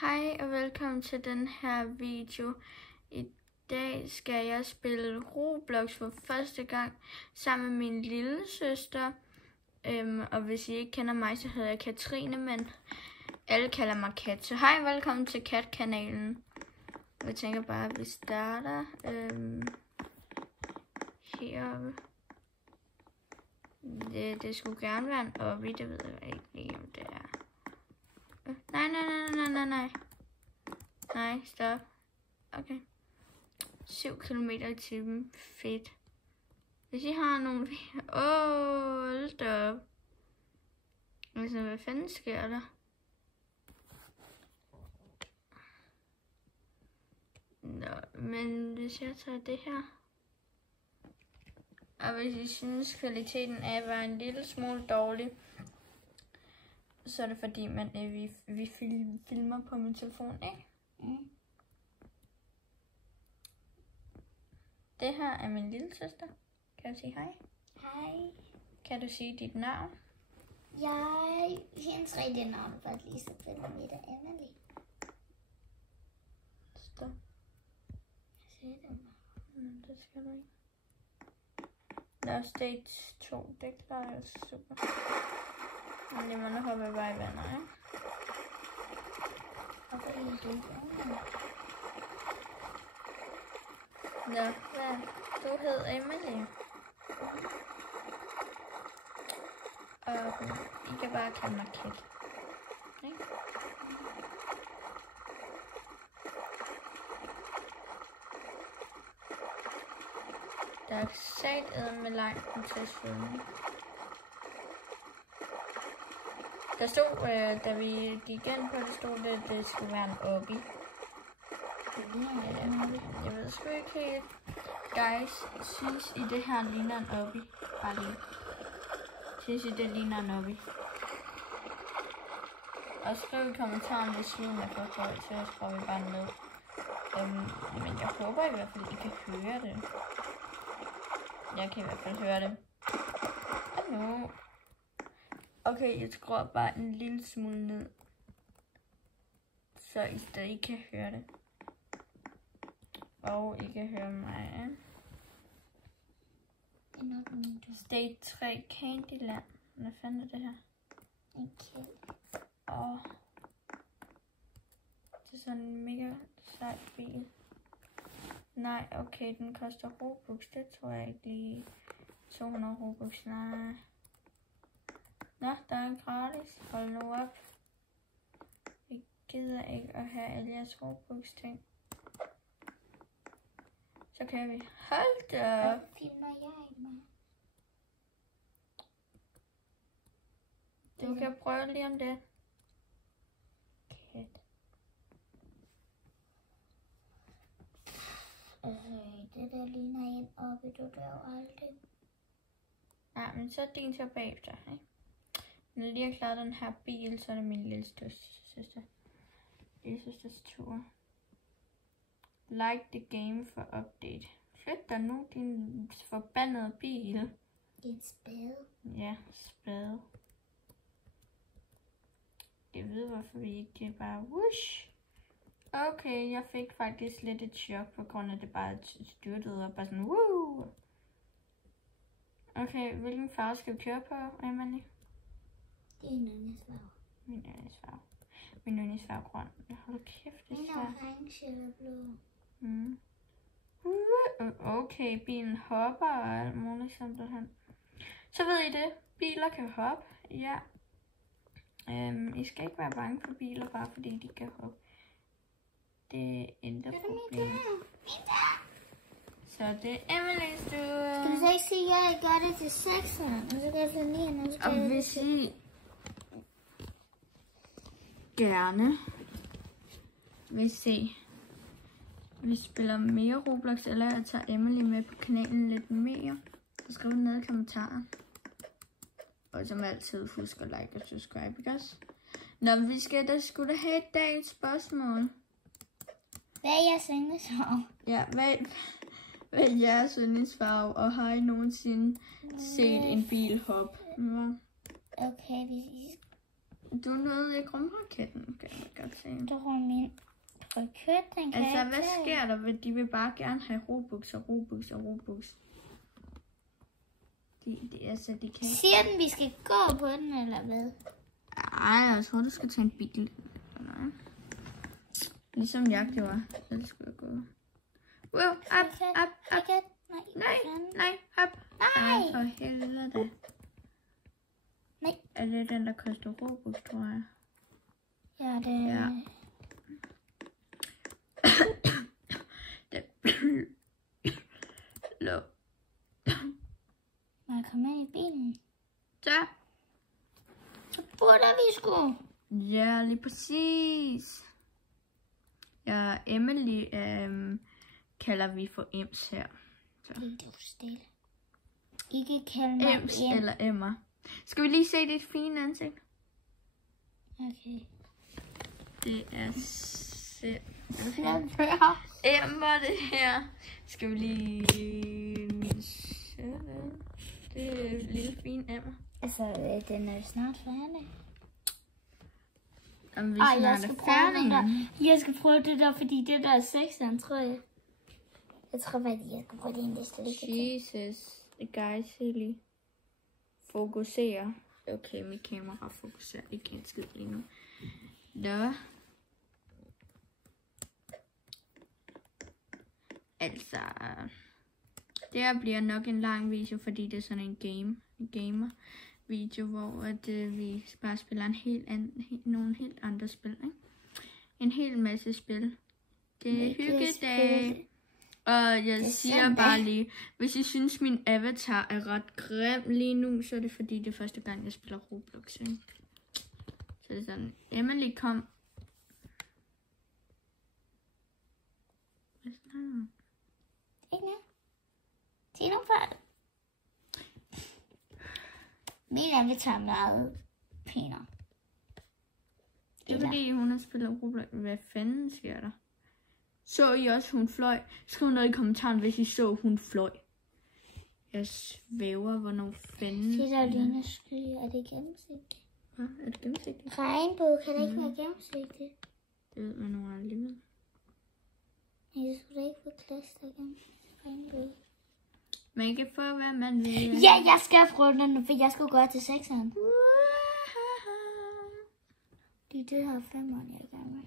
Hej og velkommen til den her video. I dag skal jeg spille Roblox for første gang sammen med min lille søster. Og hvis I ikke kender mig, så hedder jeg Katrine, men alle kalder mig Kat. Så hej og velkommen til Kat-kanalen. Jeg tænker bare, at vi starter heroppe. Det skulle gerne være en oppe, det ved jeg ikke lige, om det er. Nej. Nej, stop. Okay. 7 km/t. Fedt. Hvis I har nogle... hold da op. Altså, hvad fanden sker der? Nå, men hvis jeg tager det her... Og hvis I synes, kvaliteten af var en lille smule dårlig, så er det fordi, vi filmer på min telefon, ikke? Mm. Det her er min lille søster. Kan du sige hej? Hej. Kan du sige dit navn? Hendes rigtige navn er faktisk Elisabeth Emily. Stop. Jeg siger det. Det skal du ikke. Der er stage 2, det klarer jeg super. Men jeg må nok hoppe bare i vandet, ikke? Og hvad er det? Nå, hvad? Du hed Emily. Og I kan bare kalde mig Kat. Ikke? Der er sat med langt til at svømme. Der stod, da vi gik ind på det, stod det, at det skulle være en obby. Jeg ved sgu ikke helt. Guys, synes I det her ligner en obby? Bare lige. Synes I det ligner en obby? Og skriv i kommentaren, hvis lyden er for højt, så skruer vi bare ned. Men jeg håber i hvert fald, I kan høre det. Jeg kan i hvert fald høre det. Hallo. Okay, jeg skruer bare en lille smule ned, så I stadig kan høre det. Og I kan høre mig. Stage 3, Candyland. Hvad fanden er det her? En kæld. Det er sådan en mega sej bil. Nej, okay, den koster Robux. Det tror jeg ikke lige. 200 Robux, nej. Nå, der er en gratis. Hold nu op. Jeg gider ikke at have alle jeres Robux ting. Så kan vi. Hold da op. Hvad filmer jeg med? Du kan prøve lige om det. Kat. Det der ligner en oppe, du dør aldrig. Nej, men så er din tur bagefter, ikke? Når jeg lige har klaret den her bil, så er det min lille søsters tur. Like the game for update. Flyt dig nu, din forbandede bil. En spade. Ja, spade. Jeg ved, hvorfor vi ikke kan bare whoosh. Okay, jeg fik faktisk lidt et chok på grund af, at det bare styrtede og bare sådan woo. Okay, hvilken farve skal vi køre på, Emily? Det er en yndlingsfarve. Min yndlingsfarve. Min yndlingsfarve grøn. Hold kæft, det er svært. Den er orange eller blå. Mm. Okay, bilen hopper og alt muligt simpelthen. Så ved I det. Biler kan hoppe. Ja. I skal ikke være bange for biler, bare fordi de kan hoppe. Det er intet problem. Så det er Emily's tur. Skal du så ikke sige, at jeg gør det til 6, og så gør jeg til 9, og så gør Og jeg hvis I gerne vil se, vi spiller mere Roblox, eller jeg tager Emily med på kanalen lidt mere, så skriv det ned i kommentaren. Og som altid, husk at like og subscribe, ikke også? Nå, vi skal da skulle have et dagens spørgsmål. Hvad er jeres yndlingsfarve? Ja, hvad er jeres yndlingsfarve, og har I nogensinde set en bil hoppe? Okay, hvis I Du nåede ikke rumraketten, kan jeg godt se. Det var min raket, den kan Altså, jeg hvad tage. sker der? De vil bare gerne have Robux og Robux og Robux. De kan... Siger den, vi skal gå på den, eller hvad? Ej, jeg tror, du skal tage en bil. Nej. Ligesom jeg gjorde. Så det skulle jeg gå. Wow, op. Raket? Nej, op. Nej. For helvede. Nej. Er det den, der koster Robux, tror jeg? Ja, det Ja. Lå. Må jeg komme med i bilen? Så burde vi sgu. Ja, lige præcis. Ja, Emily kalder vi for Ems her. Bliv du stille. Ikke kalde mig Ems eller Emma. Skal vi lige se dit fine ansigt? Okay. Det er Flot. Emma, det her. Skal vi lige se det? Det er lille fin Emma. Altså, den er snart færdig. Om vi Ej, snart er færdige. Jeg skal prøve det der, fordi det der er 6'eren, tror jeg. Jeg tror faktisk, jeg skal prøve det, det slet ikke. Jesus. Guys, lige fokuserer. Okay, mit kamera fokuserer ikke en skid lige nu. Nå. Altså, det her bliver nok en lang video, fordi det er sådan en gamer video, hvor vi bare spiller nogle helt andre spil, ikke? En hel masse spil. Det er hyggedag. Og jeg siger bare lige, hvis I synes min avatar er ret grim lige nu, så er det fordi det er første gang jeg spiller Roblox, ikke? Så det er sådan, Emily kom. Hvad snakker du? Ikke noget. Sig nu før. Min avatar er meget pænere. Det er fordi hun har spillet Roblox. Hvad fanden sker der? Så I også, hun fløj? Skriv noget i kommentaren, hvis I så, hun fløj. Jeg svæver, hvornår fanden... Det der ligner sky, er det gennemsigtigt? Hvad? Er det gennemsigtigt? Regnbue kan det ikke være gennemsigtigt. Det ved man nu aldrig ved. Jeg skulle da ikke få klaster gennem regnbue. Man kan få, hvad man vil. Ja, jeg skal prøve den, for jeg skulle gå til 6'eren. Det her 5'eren, jeg er i gang med.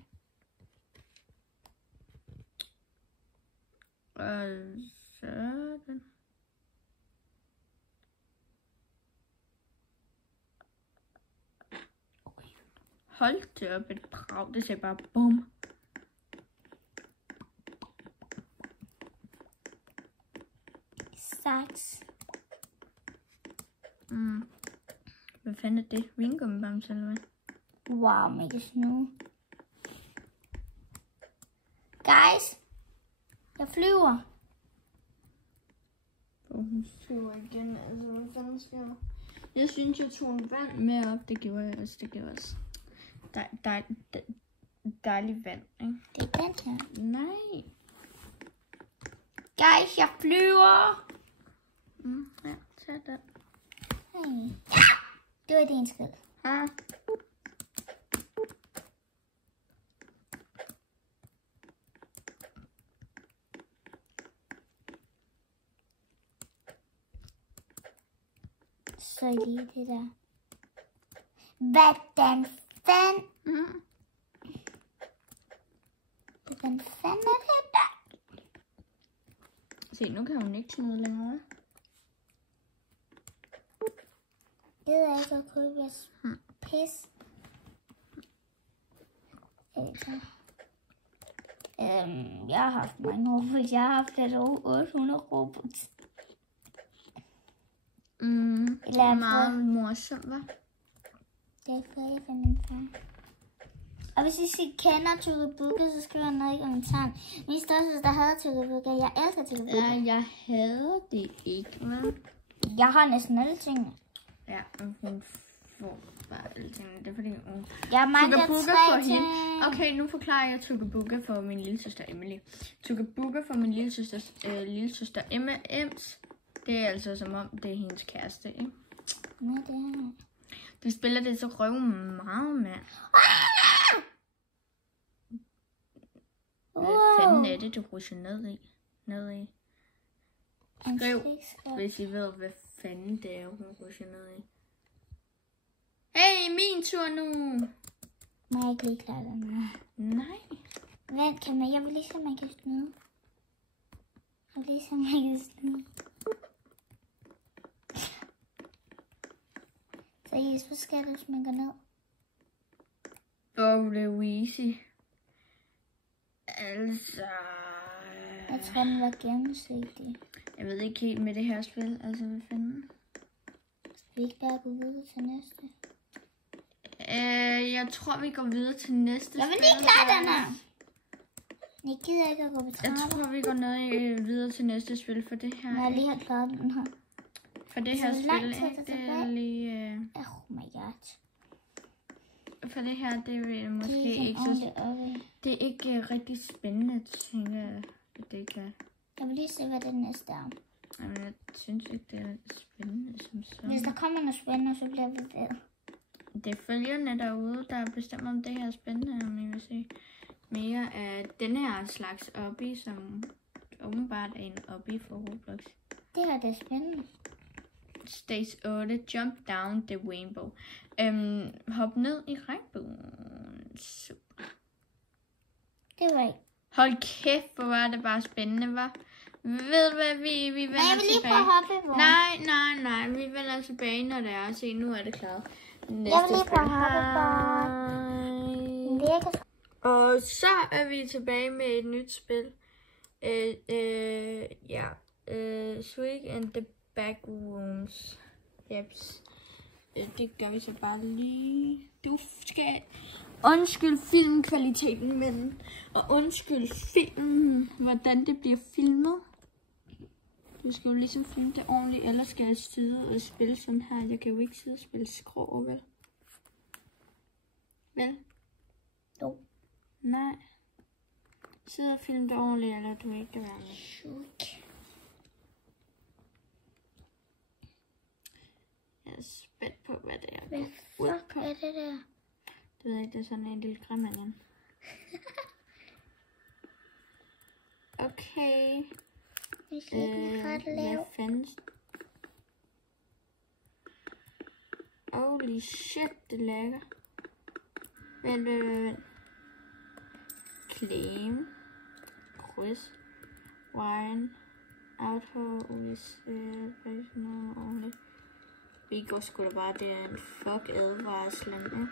Sådan. Hold det op et brag. Det sagde bare bum. Saks. Hvad fanden er det? Vingummibamse eller hvad? Wow, mega snu. Guys, jeg flyver. Hun flyver igen. Altså, hvad fanden sker der? Jeg synes, jeg tog en vand med op. Det gjorde jeg også. Det gjorde også. Dejlig vand, ikke? Det er den her. Nej. Guys, jeg flyver. Ja, tag den. Hey. Det var din skid. Ja. Så lige det der. Hvordan fanden? Hvordan fanden er det der? Se, nu kan hun ikke tage noget længere. Det er altså kun pis. Jeg har haft mange Robux. Jeg har haft et 800 Robux. Det er meget morsomt, hva'? Det er fedt for min far. Og hvis I kender Tugabooga, så skriver noget i kommentaren. Min storsøster havde Tugabooga. Jeg elsker Tugabooga. Ja, jeg havde det ikke, men... Jeg har næsten alle tingene. Ja, og hun får bare alle tingene. Det er fordi, hun... Jeg mangler 3 ting. Okay, nu forklarer jeg Tugabooga for min lille søster Emily. Tugabooga for min lille søster Emma Ems. Det er altså som om, det er hendes kæreste, ikke? Nej, det er Du spiller det så røv meget, mand. Hvad fanden er det, du rusher ned i? Skriv, hvis I ved, hvad fanden det er, hun rusher ned i. Hey, min tur nu! Må jeg ikke lige klare den her? Nej. Vent, jeg vil lige se, om man kan snyde. Så Jesper, skal du, hvis man går ned? Det er easy. Altså... Jeg tror, den var gennemsigtig. Jeg ved ikke helt med det her spil. Altså, hvad fanden? Skal vi ikke bare gå videre til næste? Jeg tror, vi går videre til næste spil. Jeg vil lige klare den her. Jeg gider ikke at gå på trappen. Jeg tror, vi går videre til næste spil, for det her... Når jeg lige har klaret den her. For det her spil, det er lige... Oh my god. For det her, det er måske ikke så... Det er ikke rigtig spændende, tænker jeg, at det kan... Jeg vil lige se, hvad det næste er. Jamen, jeg synes ikke, det er spændende som sådan. Hvis der kommer noget spændende, så bliver vi ved. Det er følgerne derude, der bestemmer, om det her er spændende, om I vil se mere af den her slags obby, som åbenbart er en obby for Roblox. Det her, det er spændende. Stage 8, jump down the rainbow. Hop ned i regnbuen. Super. Det var ikke. Hold kæft, hvor var det bare spændende, var. Ved du hvad, vi vender tilbage. Jeg vil lige prøve at hoppe på. Nej, vi vender tilbage, når det er. Se, nu er det klart. Jeg vil lige prøve at hoppe på. Og så er vi tilbage med et nyt spil. Swig and the Backrooms. Jeps. Det gør vi så bare lige. Du skal undskyld filmkvaliteten med den. Og undskyld filmen, hvordan det bliver filmet. Du skal jo ligesom filme det ordentligt, ellers skal jeg sidde og spille sådan her. Jeg kan jo ikke sidde og spille skrå, vel? Vel? Jo. Nej. Sidde og filme det ordentligt, eller du ikke kan være med. Shoot. Jeg er spændt på, hvad det er. Hvad fuck er det der? Det ved jeg ikke, det er sådan en lille grimand igen. Okay. Vi skal ikke ret lave. Hvad fanden? Holy shit, det lækker. Vent. Claim. Kryds. Wine. Auto. Personal. Vi går sgu da bare, det er en fuck advarslen, ja.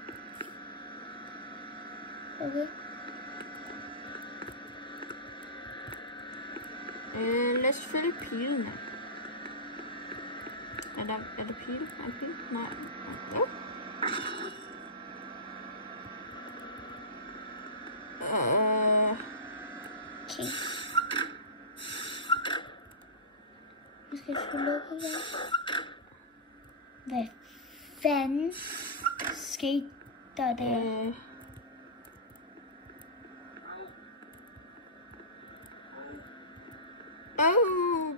Okay. Lad os følge pilene. Er der pile? Er der pile? Nej. Okay. Nu skal jeg sgu lukke igen. Hvad fanden skete der?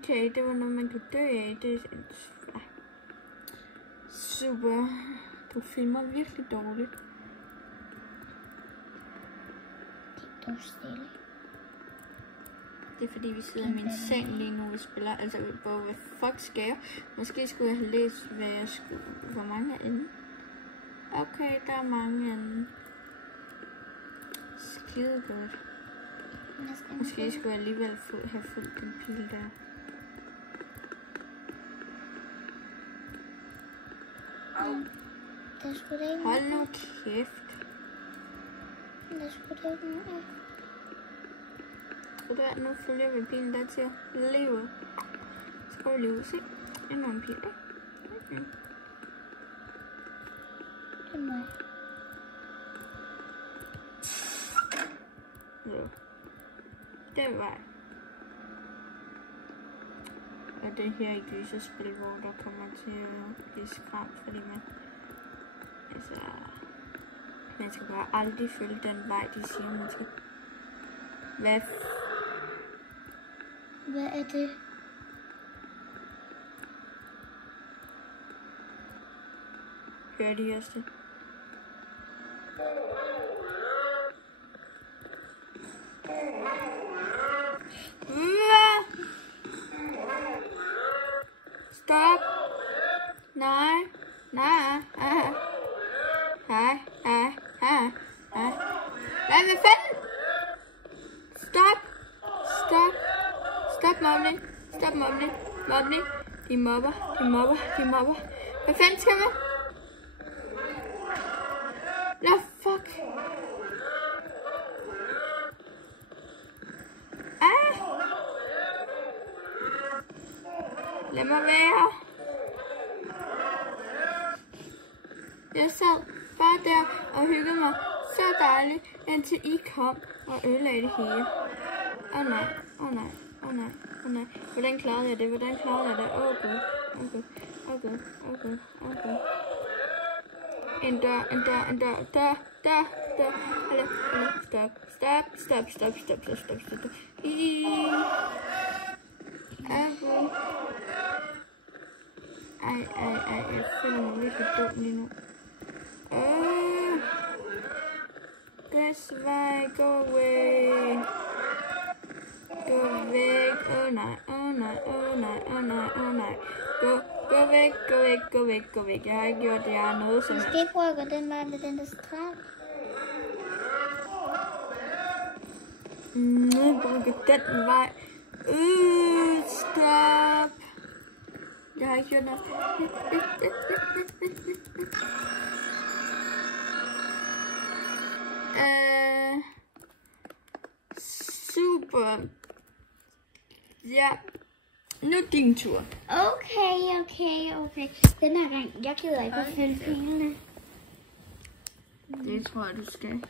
Okay, det var noget, man kunne dø af. Det er super. Du filmer virkelig dårligt. Det er dog stille. Det er fordi, vi sidder i min seng lige nu, vi spiller. Altså, hvad fuck skal jeg? Måske skulle jeg have læst, hvad jeg skulle. Hvor mange er inde? Okay, der er mange inde. Skide godt. Måske skulle jeg alligevel have fulgt den pil der. Der skulle da ikke hold nu kæft. Der skulle da ikke noget. Så der, nu følger vi pilen der til at leve. Så går vi lige ud, se. Endnu en pil, ikke? Okay. Det er mig. Ja. Den vej. Og det her er et gyserspil, hvor der kommer til at blive skræmt, fordi man skal bare aldrig følge den vej, de siger, man skal. Hvad er det? gøre de her sted. Stop! Nej! Nej! Nej, hvad fanden? Stop! Stop! Stop mobning! Stop mobning! Mobning! De mobber! Hvad fanden skal man? Nå, fuck! Lad mig være. Jeg sad bare der og hyggede mig så dejligt, indtil I kom og ødelagde det hele. Åh nej. Hvordan klarede jeg det? Åh gud. En dør. Stop. Ej, jeg føler mig virkelig dum lige nu. This way, go away. Gå væk, nej. Gå væk. Jeg har ikke gjort det, jeg har noget som... Du skal ikke prøve at gå den vej med den der strand. Den vej. Stop. Jeg har ikke gjort noget. Super. Ja. Nu er din tur. Okay. Den her gang, jeg gider ikke at følge pilene. Det tror jeg, du skal.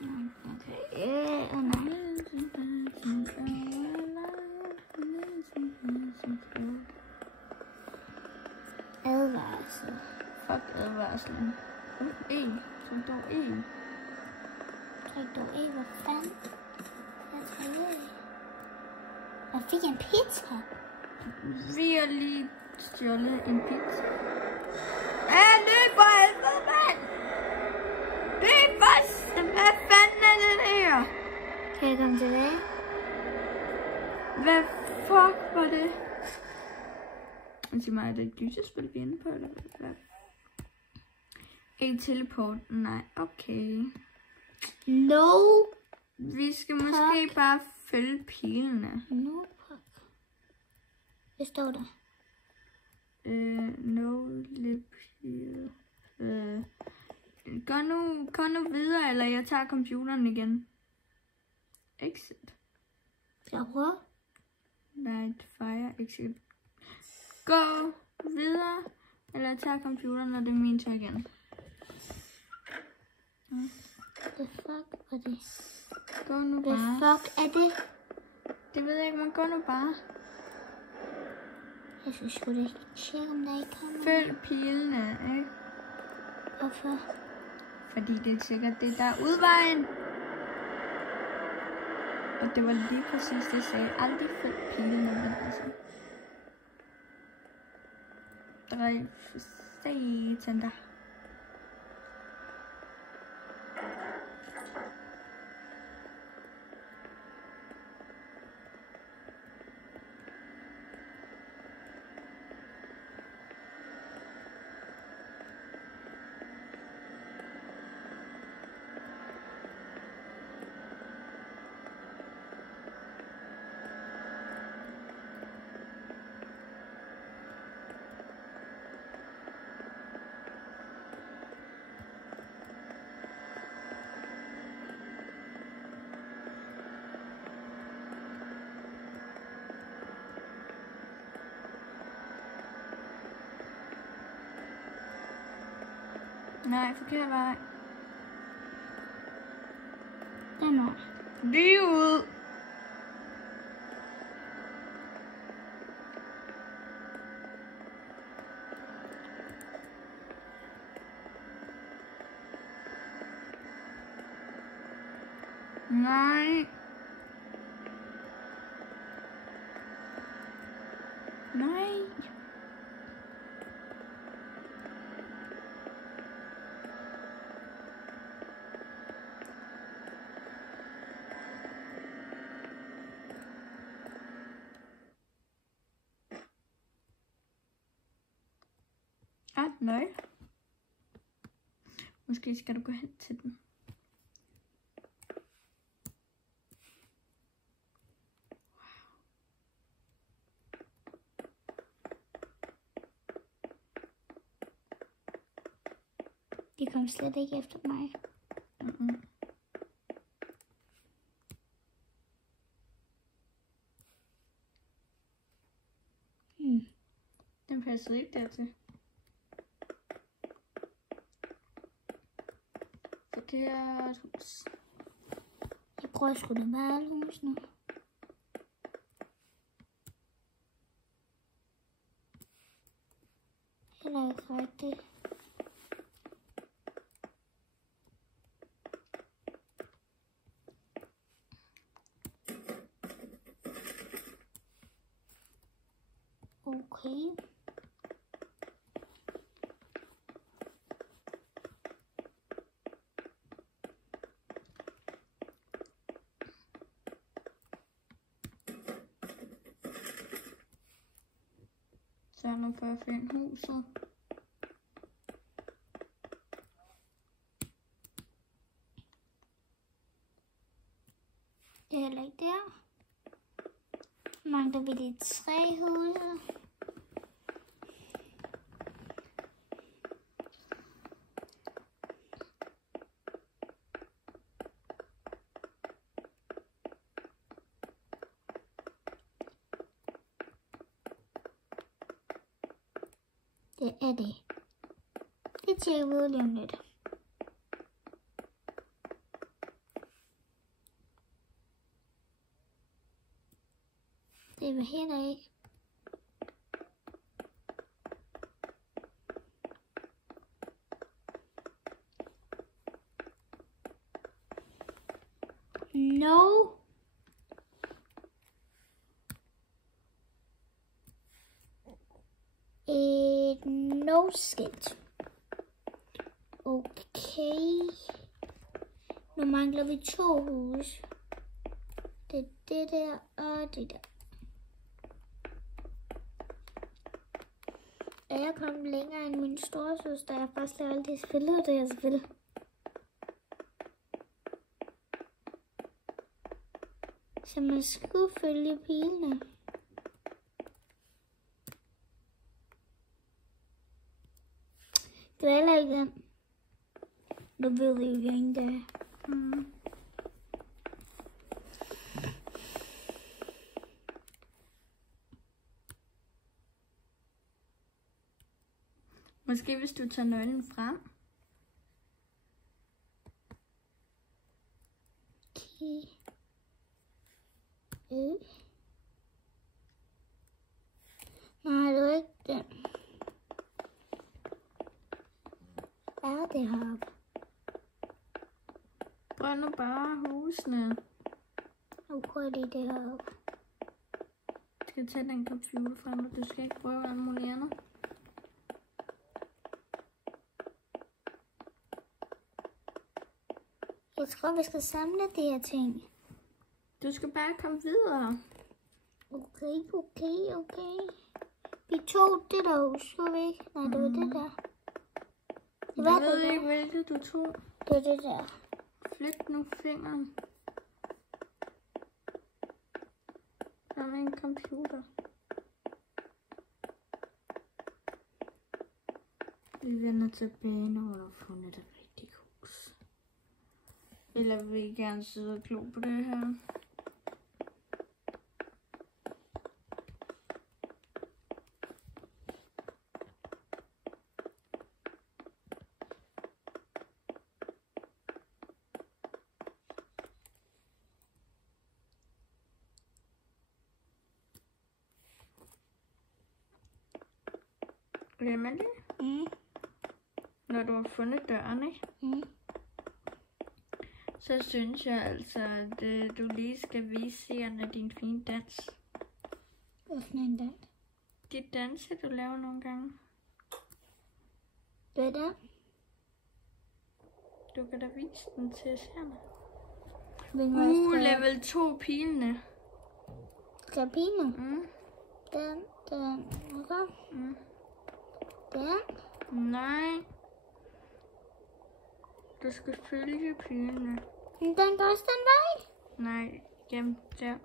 Okay, nej. Advarsel. Fuck advarslen. Tryk dog E. Hvad fanden? Jeg fik en pizza. Vi har lige stjålet en pizza. Løb for helvede, mand! Løb for... Hvad fanden er det der? Kan jeg komme tilbage? Hvad fuck var det? Sig mig, er det et lysespil, vi er inde på, eller hvad? Ikke teleport? Nej, okay. No. Vi skal måske bare følge pilene. No puck. Hvad står der? No lip here. Gå nu videre, eller jeg tager computeren igen. Exit. Skal jeg prøve? Light, fire, exit. Gå videre, eller jeg tager computeren, når det er min tur igen. The fuck er det? Gå nu The bare. fuck er det? Det ved jeg ikke, men gå nu bare. Jeg synes sgu ikke tjekke, om der ikke kommer. Følg pilene, ikke? Hvorfor? Fordi det er sikkert det, der er udvejen. Og det var lige præcis det, jeg sagde. Aldrig følg pilene, men altså. Drej for satan der. Nej, forkert vej. Den vej. Lige ud. Nej. Nej. nøje. Måske skal du gå hen til den. De kom slet ikke efter mig. Den passede ikke dertil. Forkert hus. Jeg prøver sgu da bare alle hus nu. Heller ikke rigtigt. Okay. Så er nu for at finde huset. Det er heller ikke der. Mangler vi de 3 huse. Det er det. Det tjekker vi ud lige om lidt. Det var heller ikke. No. Et no-skilt. Okay. Nu mangler vi 2 huse. Det er det der og det der. Er jeg kommet længere end min storesøster? Jeg har faktisk aldrig spillet det her spil. Så man skulle følge pilene. Det er heller ikke den. Nu ved vi jo ikke, det er. Måske hvis du tager nøglen frem. Okay. Nej, det er ikke den. Er det heroppe? Prøv nu bare husene. Nu prøver de det heroppe. Du skal tage den computer frem, og du skal ikke prøve alt muligt andet. Jeg tror, vi skal samle de her ting. Du skal bare komme videre. Okay. Vi tog det der hus, skulle vi ikke? Nej, det var det der. Det var Jeg ved det ikke, der. hvilket du tog. Det var det der. Flyt nu fingeren. Der er en computer. Vi vender tilbage, når vi har fundet det rigtige hus. Eller vil I gerne sidde og glo på det her? Emily, når du har fundet døren, ikke? Så synes jeg altså, at du lige skal vise seerne din fine dans. Hvorfor en dans? De danse, du laver nogle gange. Det er der. Du kan da vise den til seerne. Level. Level 2 pilene. Skal pine? Den, og så. Den. Nej. Du skal følge pilene. Men den går også den vej. Nej, gennem der.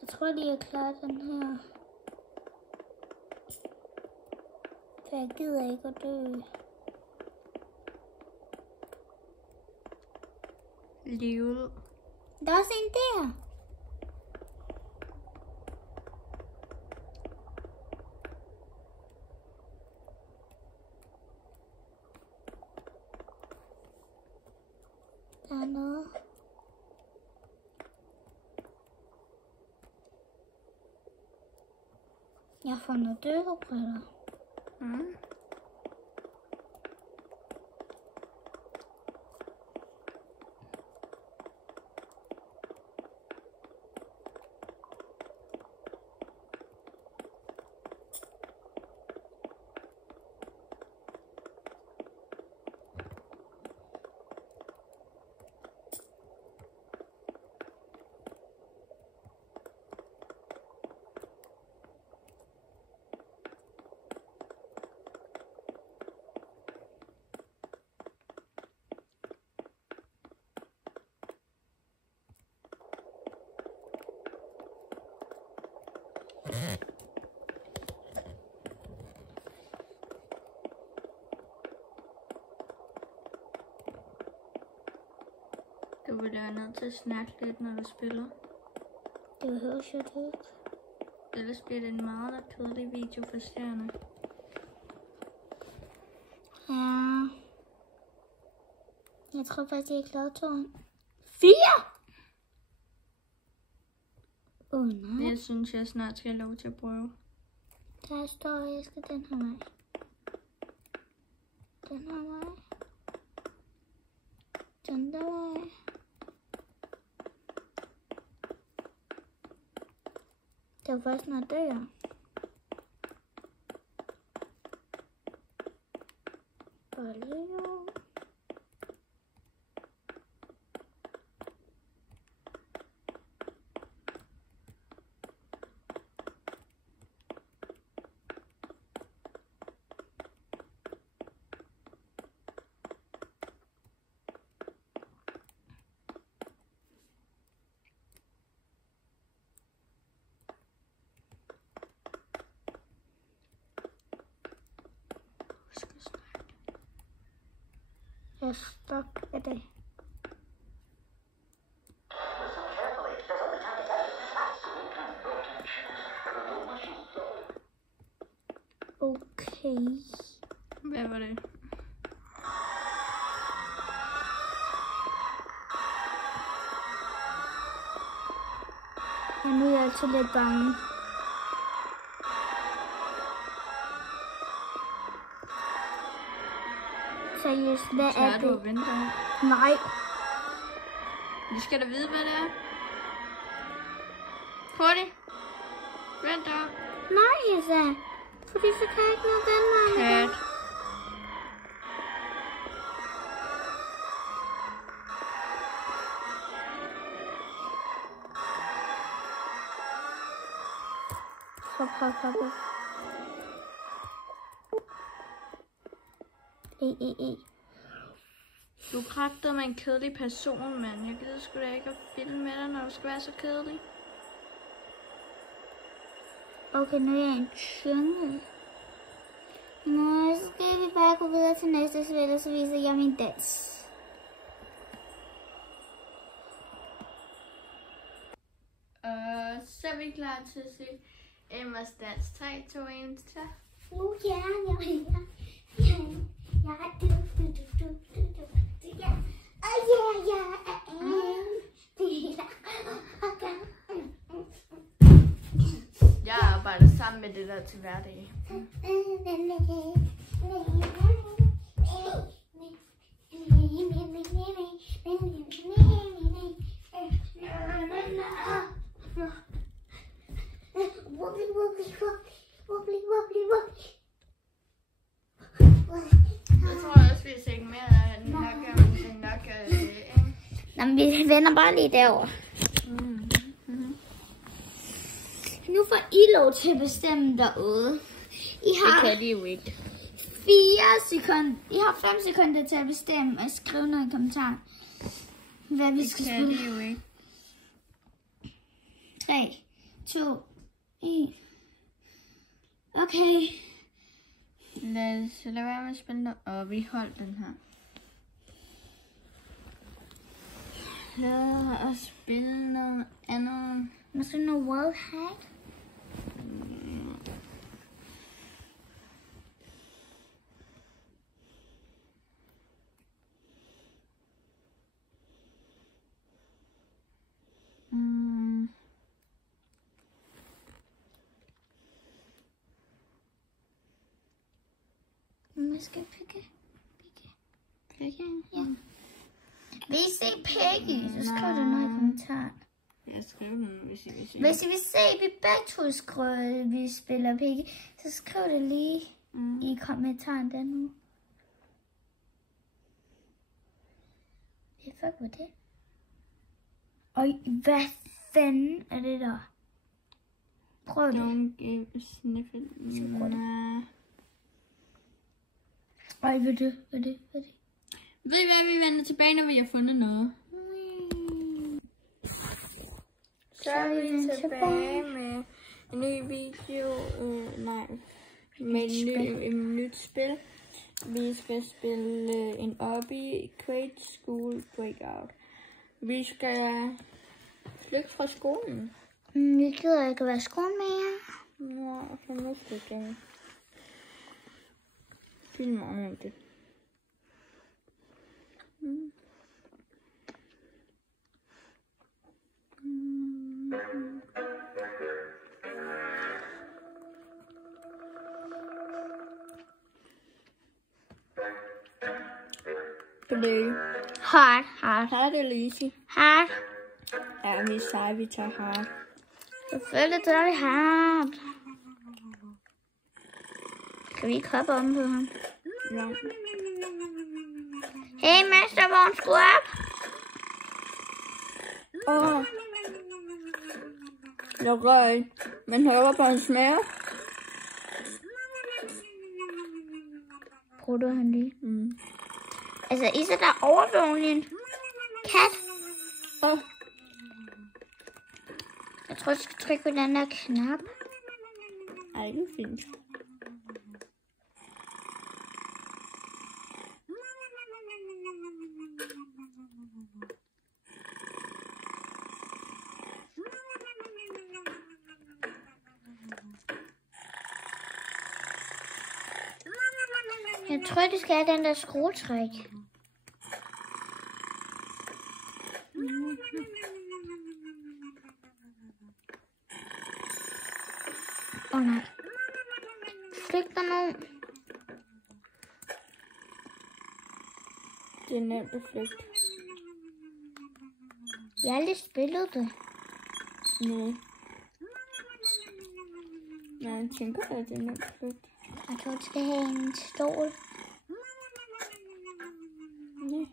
Jeg tror lige, jeg klarer den her. For jeg gider ikke at dø. Livet. Der er også en der. Der er noget. Jeg får noget dykkerbriller. Mm. Du vil være nødt til at snakke lidt, når du spiller. Det behøver jeg ikke. Ellers bliver det en meget kedelig video for stjerne. Ja. Jeg tror faktisk, jeg klarede 2. 4! Nej. Jeg synes, jeg snart skal have lov til at prøve. Der står, jeg skal den her vej. Den her vej. Den der vej. Det var faktisk noget dør. Bare lige nu. Jeg er stok af det. Okay. Hvad var det? Ja, nu er jeg altså lidt bange. Seriøst, hvad er Tør du det? at vente? Nej. Vi skal da vide, hvad det er. Hurtigt. Vent der. Nej, Isa. Fordi så kan jeg ikke nå den her. Kat. Hop. Du er kraftedeme en kedelig person, mand. Jeg gider sgu da ikke at filme med dig, når du skal være så kedelig. Okay, nu er jeg i en jungle. Nå, så skal vi bare gå videre til næste spil, og så viser jeg min dans. Så er vi klar til at se Emmas dans. 3, 2, 1, så. Ja. Jeg arbejder sammen med det der til hverdag. Jeg tror også, vi har set mere af den her gang, end nok af det, ikke? Nå, men vi vender bare lige derover. Nu får I lov til at bestemme derude. I har Det kan de jo ikke. 4 sekunder. I har 5 sekunder til at bestemme og skrive noget i kommentaren. Hvad vi skal spille. Det kan de jo ikke. 3, 2, 1. Okay. Lad os lade være med at spille noget. Og vi holdt den her. Lad os spille noget andet. Måske noget World Hack. Måske Piggy. Ja. Hvis I se Piggy, så skriv det noget i kommentaren. Jeg skriver det nu, hvis I vil se. Hvis I vil se, at vi begge to skriver, vi spiller Piggy, så skriv det lige i kommentaren der nu. Fuck, hvad det? Og hvad fanden er det der? Prøv det. Don't give a sniffle. Nah. Ej, hvad er det? Ved I hvad, vi vender tilbage, når vi har fundet noget? Så er vi tilbage med en ny video. Med et nyt spil. Vi skal spille en obby Quake School Breakout. Vi skal flygte fra skolen. Vi gider ikke være skolen mere. Nå, så nu skal vi igen. Film om det. Blue. Hard. Hard eller easy? Hard. Ja, vi er seje, vi tager hard. Selvfølgelig tager vi hard. Kan vi ikke hoppe om på ham? Ja. Hey, mestervogn, skru op. Jeg røg. Man hører på hans mave. Bruger han lige? Altså, I så der overvågning. Kat. Jeg tror, jeg skal trykke på den der knap. Ej, det er fint. Jeg tror, de skal have den der skruetræk. Nej. Flygt der nu. Det er nemt at flygte. Jeg har lige spillet det. Nej. Nej, jeg tænker, at det er nemt at flygte. Jeg tror, du skal have en stol. Nej.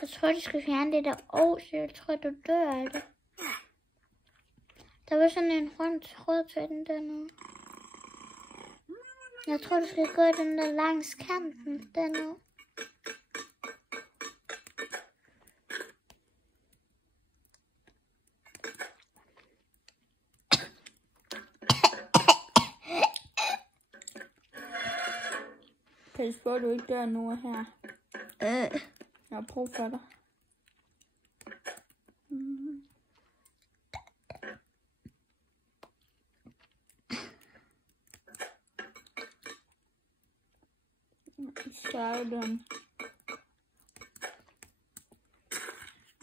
Jeg tror, du skal fjerne det der så jeg tror, du dør af det. Der var sådan en rund tråd til den der nu. Jeg tror, du skal gå den der langs kanten der nu. Pas på, at du ikke dør nu her. Jeg har brug for dig. Sådan.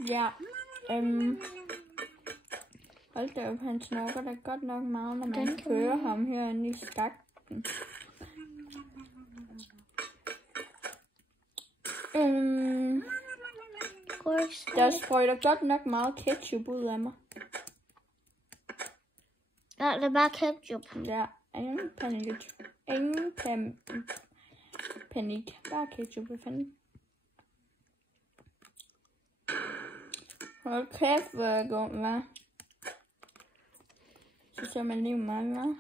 Ja. Hold da op, han snorker da godt nok meget, når man kører ham herinde i skakten. Der sprøjter godt nok meget ketchup ud af mig. Ja, det er bare ketchup. Ja, Ingen panik. Bare ketchup, hvad fanden. Hold kæft, hvor jeg går, hva'? Så ser man lige meget, hva'?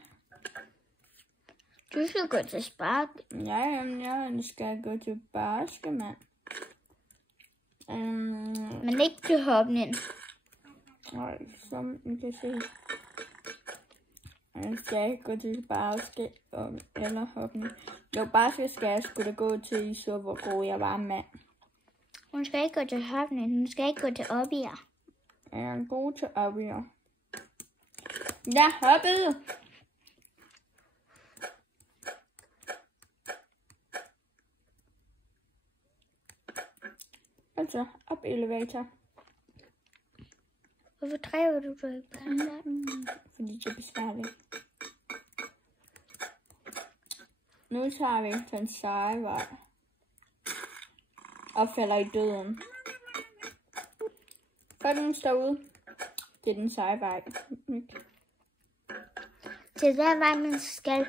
Du skal gå til spark. Ja, jeg skal gå til basket, mand. Men ikke til hopning. Nej, som I kan se. Jeg skal ikke gå til basket eller hopning. Jo, basket skal jeg skulle da gå til, I så hvor god jeg var, mand. Hun skal ikke gå til hopning. Hun skal ikke gå til obier. Jeg er god til obier. Jeg hoppede! Altså, op elevator. Hvorfor driver du ikke på den der? Fordi det er besværligt. Nu tager vi den seje vej. Og falder i døden. Før den står ude. Det er den seje vej. Det der vej, man skal.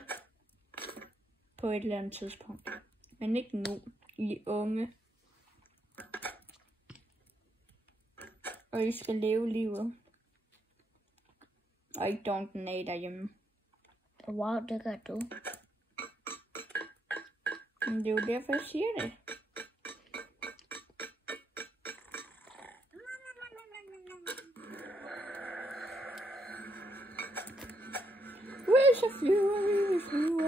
På et eller andet tidspunkt. Men ikke nu. I unge. Og I skal leve livet. Og ikke dunken af derhjemme. Wow, det gør du. Men det er jo derfor, jeg siger det. Så flyver vi, flyver.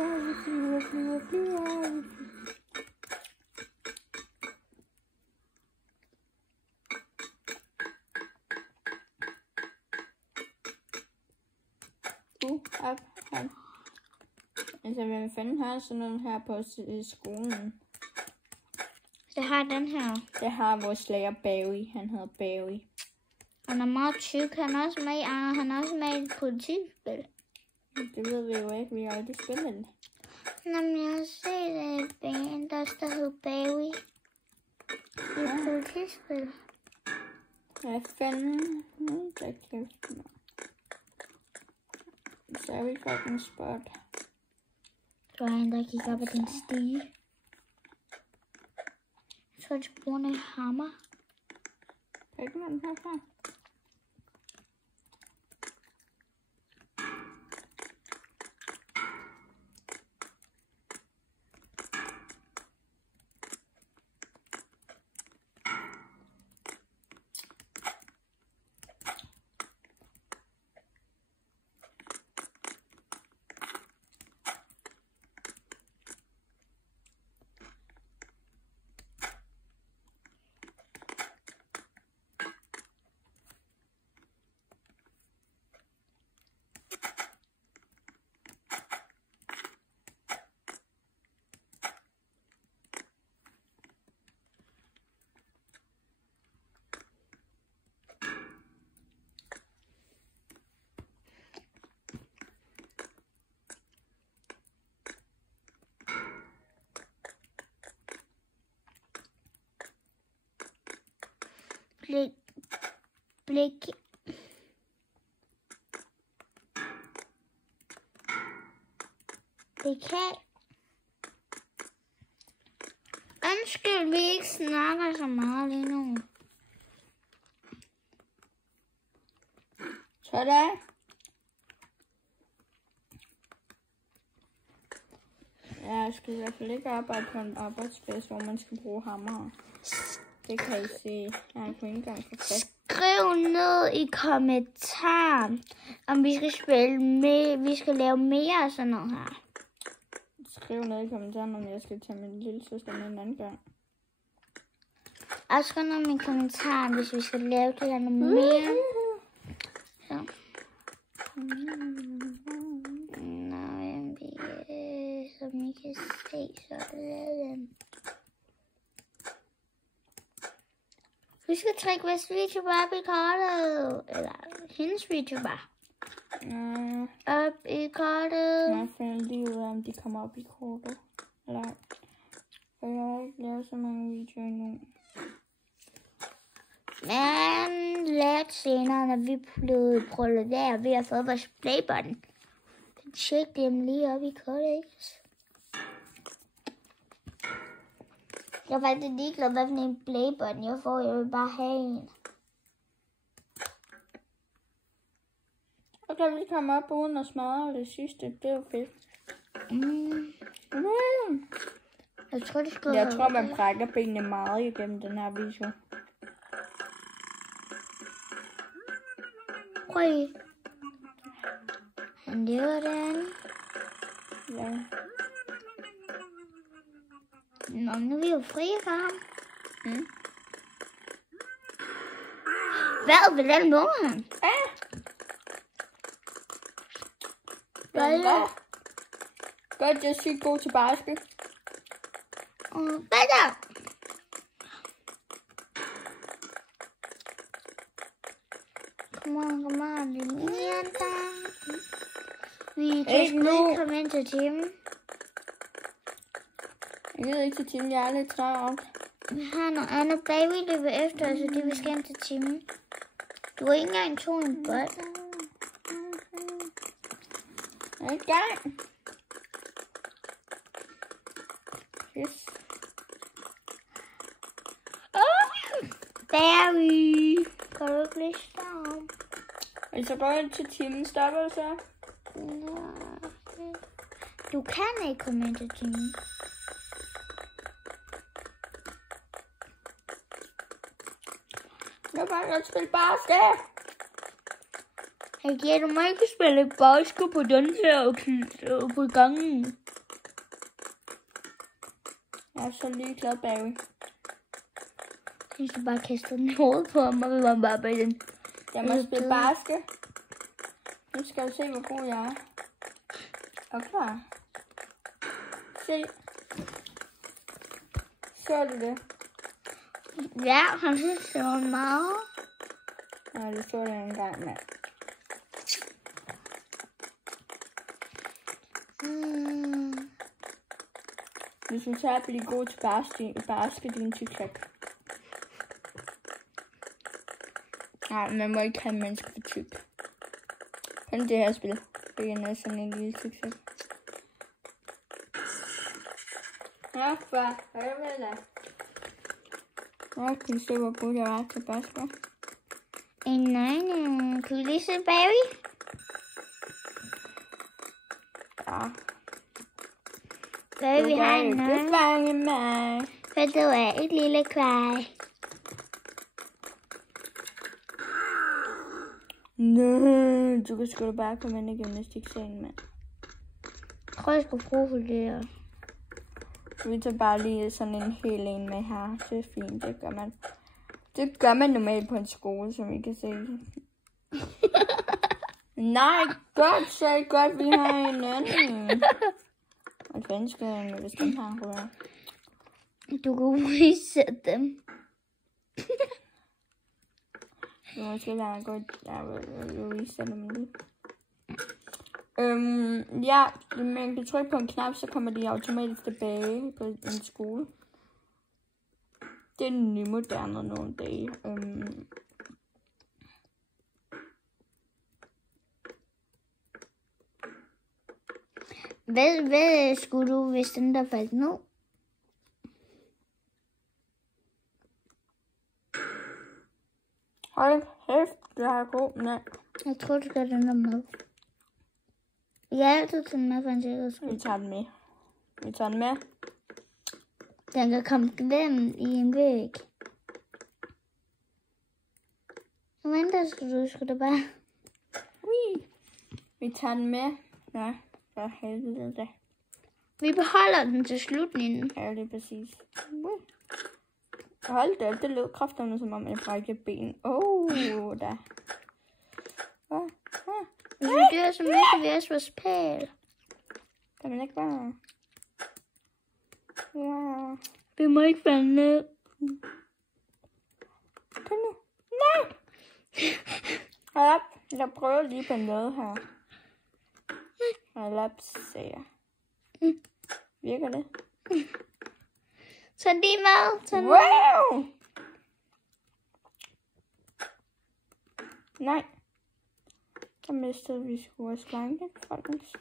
Op her. Altså, hvem fanden har sådan noget her på skolen? Det har den her. Det har vores lærer Barry. Han hedder Barry. Han er meget tyk. Han er også med i, han er også med i et politikspil. Det ved vi jo ikke. Vi har aldrig spillet det. Jamen, jeg har set et band, der hed Barry. I et politikspil. Hvad fanden? Der kæft. Så er vi fucking spot. Så er han, der gik op ad den stige. Jeg tror, de bruger en hammer. Ikke man herfra. Blik. Det kan. Undskyld, vi ikke snakker så meget lige nu. Sådan. Jeg skal i hvert fald ikke arbejde på en arbejdsplads, hvor man skal bruge hammer. Det kan I se. Jeg har ikke engang for fast. Skriv ned i kommentaren, om vi skal spille med, vi skal lave mere af sådan noget her. Skriv ned i kommentaren, om jeg skal tage min lille søster med en anden gang. Og skriv ned i kommentaren, hvis vi skal lave det her noget mere. Så. Som I kan se, så er det. Husk at trykke, hvis video bare bliver kortet. Eller hendes video bare. Op i kortet. Jeg finder lige ud af, om de kommer op i kortet. Eller for jeg har ikke lavet så mange videoer endnu. Men lidt senere, når vi prøver der, vi har fået vores playbutton. Tjek dem lige op i kortet, ikke? Jeg er faktisk ligeglad, hvad for en playbutton jeg får. Jeg vil bare have en. Og kan vi komme op uden at smadre det sidste. Det er jo fedt. Jeg tror, det skulle Jeg tror, man brækker benene meget igennem den her video. Prøv. Han lever den. Ja. Nå, nu er vi jo fri for ham. Hvad? Hvordan lukker han? Hvad? Godt, jeg siger god til basket. Hvad der? Come on, det er mere der. Vi kan sgu ikke komme ind til timen. Jeg ved ikke til timen, jeg er lidt travlt. Vi har noget andet baby løber efter os, så det vi skal ind til timen. Du har ikke engang tog en bold. Jeg er i gang. Yes. Barry! Kan du ikke lige stoppe? Og så går jeg til timen, stopper du så? Du kan ikke komme ind til timen. Jeg kan godt spille basket. Hey, du må ikke spille basket på den her på gangen. Jeg er så ligeglad, Barry. Jeg skal bare kaste den i hovedet på ham, og vi var bare på den. Jeg må spille basket. Nu skal du se, hvor god jeg er. Og klar. Se. Så du det? Ja, han synes, det var meget. Ja, det så jeg engang med. Hvis du tager at blive god til basket i en TikTok. Nej, man må ikke have mennesker for tyk. Kun det her spil. Det er sådan en lille TikTok. Ja, for helvede. Ja, kan I se, hvor god jeg var til basket? Nej. Kan vi lige se Barry? Ja. Barry har en nøgle. Du fange mig. For du er et lille kvej. Nej, du kan sgu da bare komme ind i gymnastiksalen, mand. Jeg tror, jeg skulle prøve for det her. Vi tager bare lige sådan en hel en med her. Det er fint, det gør man. Det gør man normalt på en skole, som I kan se. Nej, godt, så godt, vi har en anden. Hvad fanden skal jeg med, hvis den her rører? Du kan reset dem. Det må måske være godt, jeg vil reset dem lige. Ja, man kan trykke på en knap, så kommer de automatisk tilbage på en skole. Det er nymoderne nogle dage. Hvad skulle du, hvis den der faldt ned? Hold kæft, det er god nat. Jeg tror, du skal den der med. Jeg har altid taget den med for en sikkerheds skyld. Vi tager den med. Vi tager den med. Den kan komme glemt i en væg. Men der skal du bare... Ui. Vi tager den med. Ja, for helvede da. Vi beholder den til slutningen. Ja, det er præcis. Ui. Hold da, det lød kraftedeme, som om jeg brækkede ben. Da. Hvis vi dør, så mister vi også vores pæl. Kan man ikke bare... Ja. Vi må ikke falde ned. Kom nu. Nej! Hold op. Jeg prøver lige på noget her. Hold op, siger jeg. Virker det? Tag lige med. Tag Wow! Nej. Så mistede vi sgu vores blanke, folkens.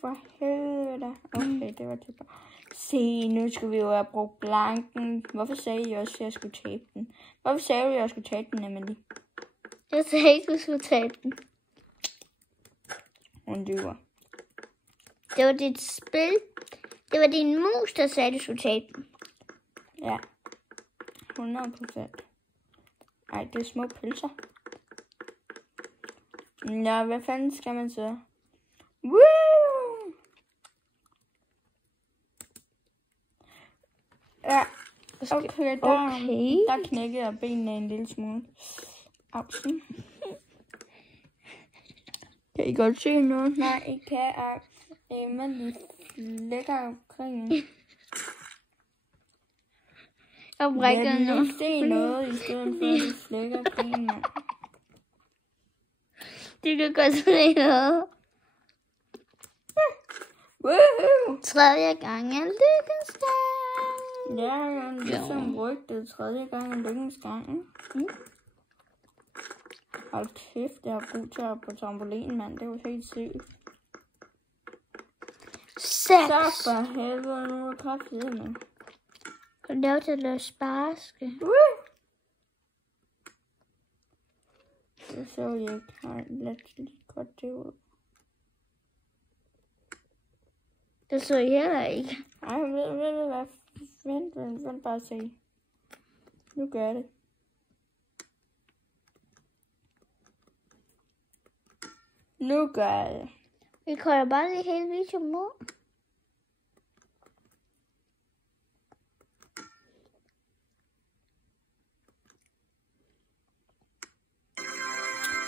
For helvede. Ja, okay, det var det bare. Se, nu skal vi jo have brugt blanken. Hvorfor sagde I også, at jeg skulle tabe den? Hvorfor sagde du, at jeg skulle tabe den, Emily? Jeg sagde ikke, du skulle tabe den. Hun lyver. Det var dit spil. Det var din mus, der sagde, du skulle tabe den. Ja. 100%. Ej, det er små pølser. Ja, hvad fanden skal man så? Woo! Ja, okay, der knækkede jeg benene en lille smule. Ausen. Kan I godt se noget? Nej, I kan ej. Men de lægger omkring. Jeg brækker nu. Jeg se noget, i stedet for at de slækker benene. Du kan godt se noget. Woohoo! Tredje gang er lykkens gang. Ja, ligesom rygtet tredje gang er lykkens gang. Hold kæft, jeg er god til at på trampolin, mand. Det var helt sygt. 6. Så for helvede, nu er kraftigt med. Du laver til at lave sparske. Det så jeg ikke. Ej, lad lige godt det ud. Det så jeg heller ikke. Ej, ved du hvad? Vent bare se. Nu gør jeg det. Nu gør jeg det. Vi kolder bare lige hele videoen nu.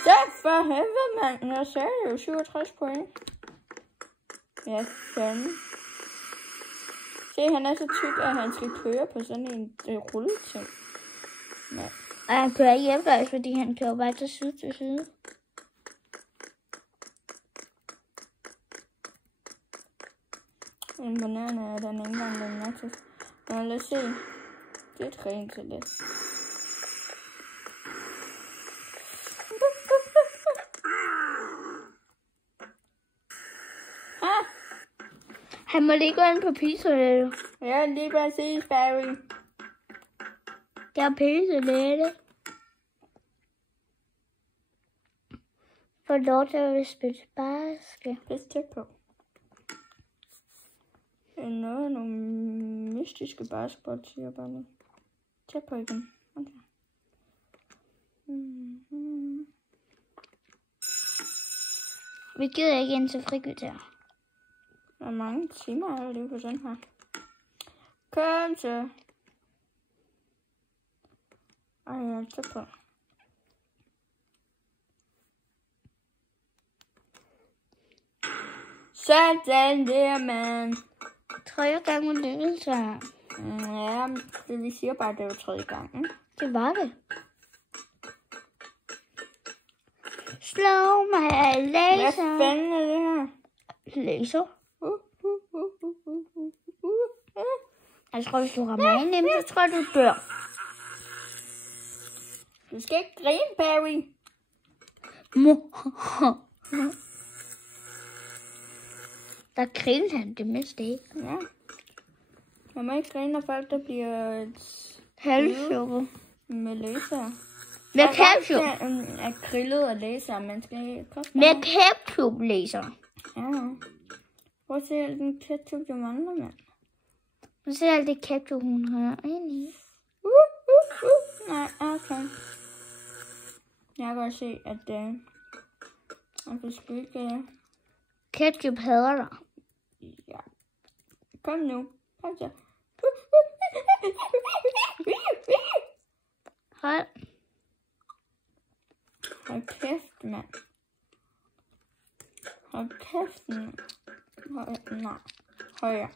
Så for helvede, mand. Jeg sagde jo 67 point. Ja, fanden. Se, han er så tyk, at han skal køre på sådan en rulleting. Ja. Og han kører ikke hjemme, fordi han kører bare til side til side. En banan er den ikke engang den er til. Nå, lad os se. Det er træning til det. Han må lige gå ind på pizza-toilettet. Ja, lige præcis, Barry. Det er pizza-toilettet. For lov til at spille basket. Pas tæt på. Det er nogle mystiske basketball, siger bare nu. Tæt på igen. Okay. Vi gider ikke ind til frikvarter. Hvor mange timer er det på sådan her? Kom så. Ej, jeg er tæt på. Sådan der, mand. Tredje gang må det så. Ja, det vi siger bare, at det var tredje gang. Ikke? Det var det. Slå mig laser. Hvad fanden er det her? Laser. Jeg tror, hvis du rammer en nemt, så tror jeg, du dør. Du skal ikke grine, Barry. Der griner han det meste ikke. Ja. Man må ikke grine af folk, der bliver halvsjovet. Med laser. Med ketchup. Er grillet og laser, man skal koste. Med ketchup laser. Ja. Prøv at se alt den ketchup, der mangler, mand. Du ser alt det ketchup, hun har ind i. Nej, okay. Jeg kan godt se, at jeg kan sgu ikke... Ketchup hader dig. Ja. Kom nu. Kom så. Hold. Hold kæft, mand. Hold kæft, mand. Nej. Højre.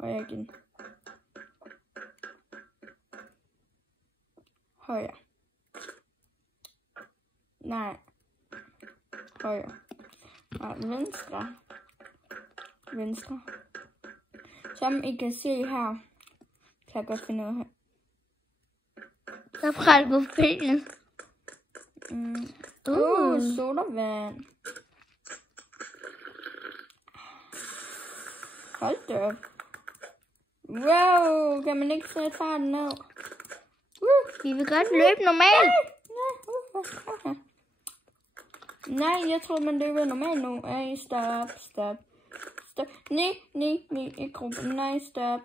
Højre igen. Højre. Nej. Højre. Nej, venstre. Venstre. Som I kan se her, kan jeg godt finde ud af. Der brænder på benene. Sodavand. Hold da op. Wow, kan man ikke sætte farten ned? Vi vil godt løbe normalt. Nej, jeg tror man løber normalt nu. Ej, stop. Nej, i gruppen. Nej, stop.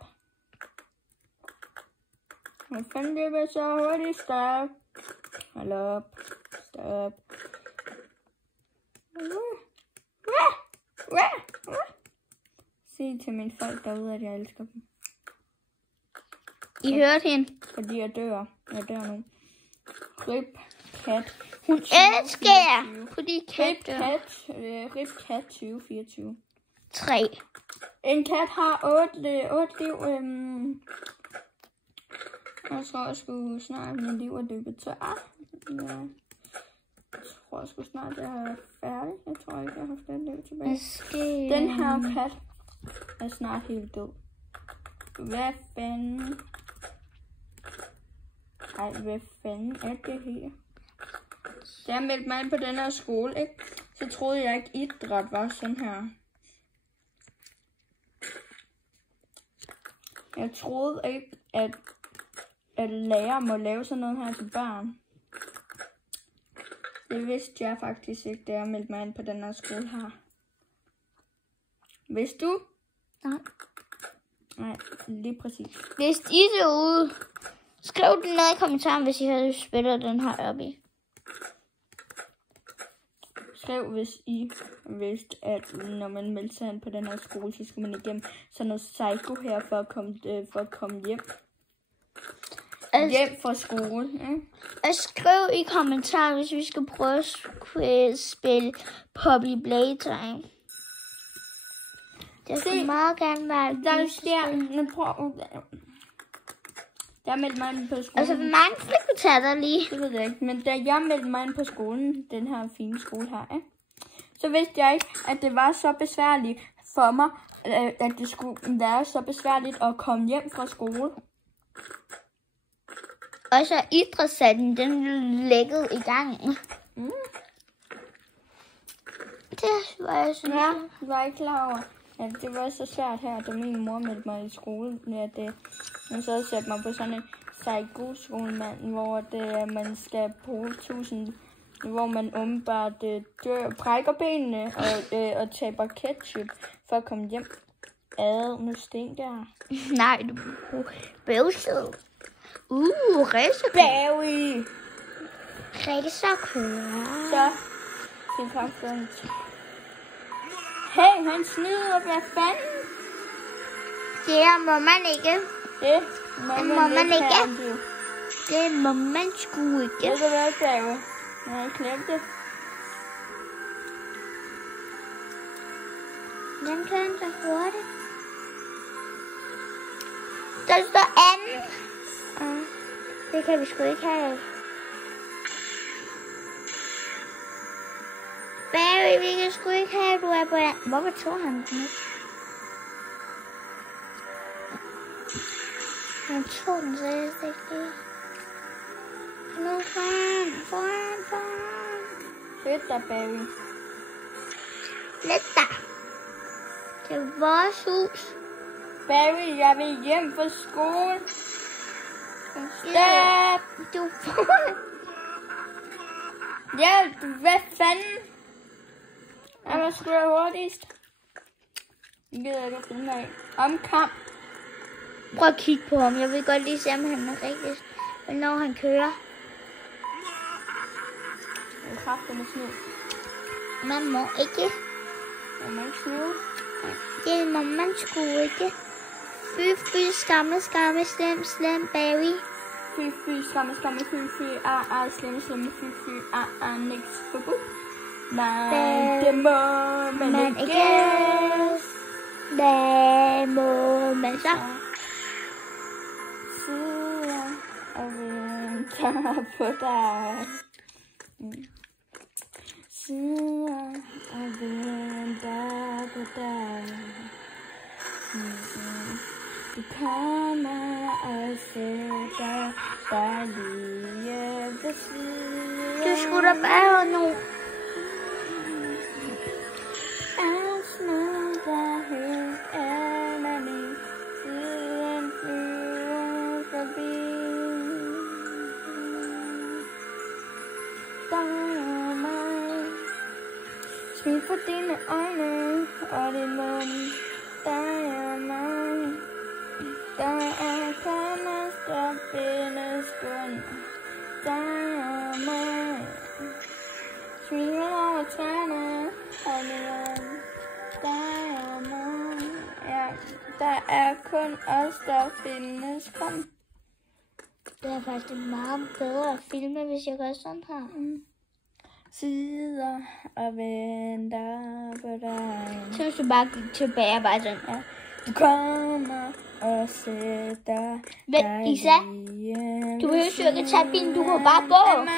Hvad fanden løber så hurtigt? Stop. Hold op. Stop. Sig til mine folk derude, at jeg elsker dem. I hørte hende. Fordi jeg dør. Jeg dør nu. Rip kat. Hun elsker jer. Fordi kat dør. Rip kat 2024. 3. En kat har 8 liv. Jeg tror, jeg skulle snart min liv er løbet tør. Jeg tror sgu snart, jeg er færdig. Jeg tror ikke, jeg har flere liv tilbage. Den her kat er snart helt død. Hvad fanden? Ej, hvad fanden er det her? Da jeg meldte mig ind på den her skole, ikke, så troede jeg ikke, idræt var sådan her. Jeg troede ikke, at lærer må lave sådan noget her til børn. Det vidste jeg faktisk ikke, da jeg meldte mig ind på den her skole her. Vidste du? Nej. Nej, lige præcis. Hvis I derude, skriv det ned i kommentaren, hvis I har spillet den her oppe. Skriv, hvis I vidste, at når man meldte sig ind på den her skole, så skulle man igennem sådan noget psycho her for at komme hjem. Hjem fra skole. Ja. Og skriv i kommentaren, hvis vi skal prøve at spille Poppy Playtime. Det skulle meget gerne være der meldte mig ind på skolen. Altså, hvor mange frikateller lige? Det ved jeg ikke, men da jeg meldte mig ind på skolen, den her fine skole her, ja, så vidste jeg ikke, at det var så besværligt for mig, at det skulle være så besværligt at komme hjem fra skole. Og så idrætssalen, den lægget i gang. Det var jeg synes. Ja, jeg var ikke klar over, at det var så svært her, da min mor meldte mig i skole. At hun så satte mig på sådan en psyko-skole, hvor man skal bruge 1000, hvor man umiddelbart brækker benene og taber ketchup for at komme hjem. Nu stinker. Nej, du bøvsede. Racerkører. Racerkører. Så skal faktisk. Hey, han snyder. Hvad fanden? Det må man ikke. Det må man ikke. Det må man sgu ikke. Ved du hvad, David? Jeg har glemt det. Den kan så hurtigt. Der står anden. Det kan vi sgu ikke have. Barry, vi kan sgu ikke have, du er på den. Hvorfor tog han den ikke? Han tog den seriøst ikke. Nu foran. Flyt dig, Barry. Lidt der. Det er vores hus. Barry, jeg vil hjem fra skole. Stop! Du får. Hjælp! Hvad fanden? Jeg var sgu da hurtigst. Jeg gider ikke at finde mig om kamp. Prøv at kigge på ham. Jeg vil godt lige se, om han er rigtigt. Hvornår han kører. Jeg har haft med snu. Man må ikke. Man må ikke snu. Det må man sgu ikke. Fy, skamme, slem, Barry. Fy, skamme, fy, slem, fy, niks forbudt. Nej, det må man ikke. Hvad må man så? Sidder og venter på dig. Sidder og venter på dig. Du kommer og sætter dig lige ved siden. Du skulle da bare nu. Alt smutter helt af dine øjne og din mund. Dig og mig. Der er kammer, der findes kun. Dig og mig. Smiler over træerne og min mund. Dig og mig. Ja, der er kun os, der findes kun. Det er faktisk meget bedre at filme, hvis jeg gør sådan her. Sidder og venter på dig. Så hvis du bare gik tilbage og bare sådan. Ja. Du kommer og sætter Vent, Isa. Du behøver jo ikke tage bilen, du kan bare gå.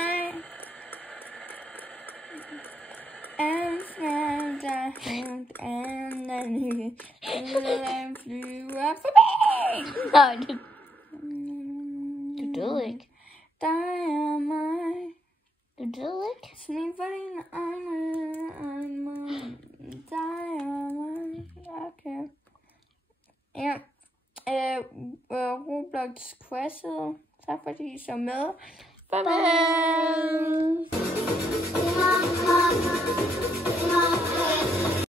Flyver forbi. Nej, du døde ikke. Dig og mig. Du døde ikke? Smil for dine øjne og en mund. Dig og mig. Okay. Ja. Roblox quizet. Tak fordi I så med. Farvel.